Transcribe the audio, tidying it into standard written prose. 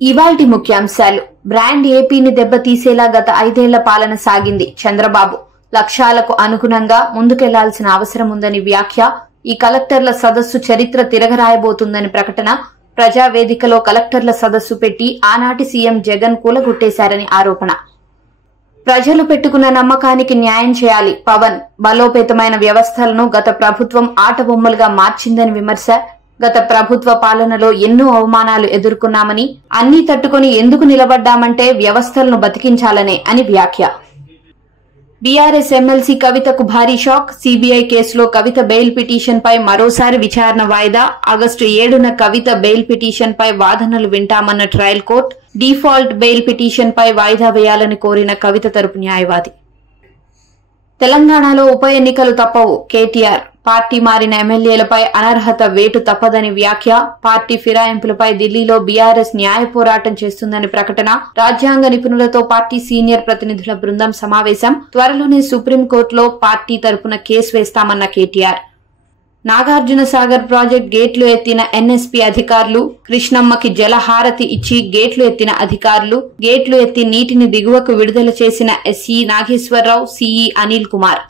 ఇవాల్టి ముఖ్యాంశాలు. బ్రాండ్ ఏపీని దెబ్బతీసేలా గత 5 ఏళ్ల పాలన సాగింది. చంద్రబాబు లక్ష్యాలకు అనుగుణంగా ముందుకెళ్లాల్సిన అవసరం ఉందని వ్యాఖ్య. ఈ కలెక్టర్ల సదస్సు చరిత్ర తిరగరాయబోతుందని ప్రకటన. ప్రజావేదికలో కలెక్టర్ల సదస్సు పెట్టి ఆనాటి సీఎం జగన్ కూలగొట్టేశారని ఆరోపణ. ప్రజలు పెట్టుకున్న నమ్మకానికి న్యాయం చేయాలి. పవన్ బలోపేతమైన వ్యవస్థలను గత ప్రభుత్వం ఆటబొమ్మలుగా మార్చిందని విమర్శ. గత ప్రభుత్వ పాలనలో ఎన్నో అవమానాలు ఎదుర్కొన్నామని, అన్నీ తట్టుకుని ఎందుకు నిలబడ్డామంటే వ్యవస్థలను బతికించాలనే అని వ్యాఖ్య. బీఆర్ఎస్ ఎమ్మెల్సీ కవితకు భారీ షాక్. సీబీఐ కేసులో కవిత బెయిల్ పిటిషన్ పై మరోసారి విచారణ వాయిదా. ఆగస్టు 7న కవిత బెయిల్ పిటిషన్ పై వాదనలు వింటామన్న trial court. Default bail petition పై వాయిదా వేయాలని కోరిన కవిత తరపు న్యాయవాది. తెలంగాణలో ఉప ఎన్నికలు తప్పవు. కేటీఆర్ పార్టీ మారిన ఎమ్మెల్యేలపై అనర్హత వేటు తప్పదని వ్యాఖ్య. పార్టీ ఫిరాయింపులపై ఢిల్లీలో బీఆర్ఎస్ న్యాయ పోరాటం చేస్తుందని ప్రకటన. రాజ్యాంగ నిపుణులతో పార్టీ సీనియర్ ప్రతినిధుల బృందం సమావేశం. త్వరలోనే సుప్రీంకోర్టులో పార్టీ తరపున కేసు వేస్తామన్న కేటీఆర్. నాగార్జున సాగర్ ప్రాజెక్టు గేట్లు ఎత్తిన ఎన్ఎస్పీ అధికారులు. కృష్ణమ్మకి జలహారతి ఇచ్చి గేట్లు ఎత్తిన అధికారులు. గేట్లు ఎత్తి నీటిని దిగువకు విడుదల చేసిన ఎస్ఈ నాగేశ్వరరావు, సిఈ అనిల్ కుమార్.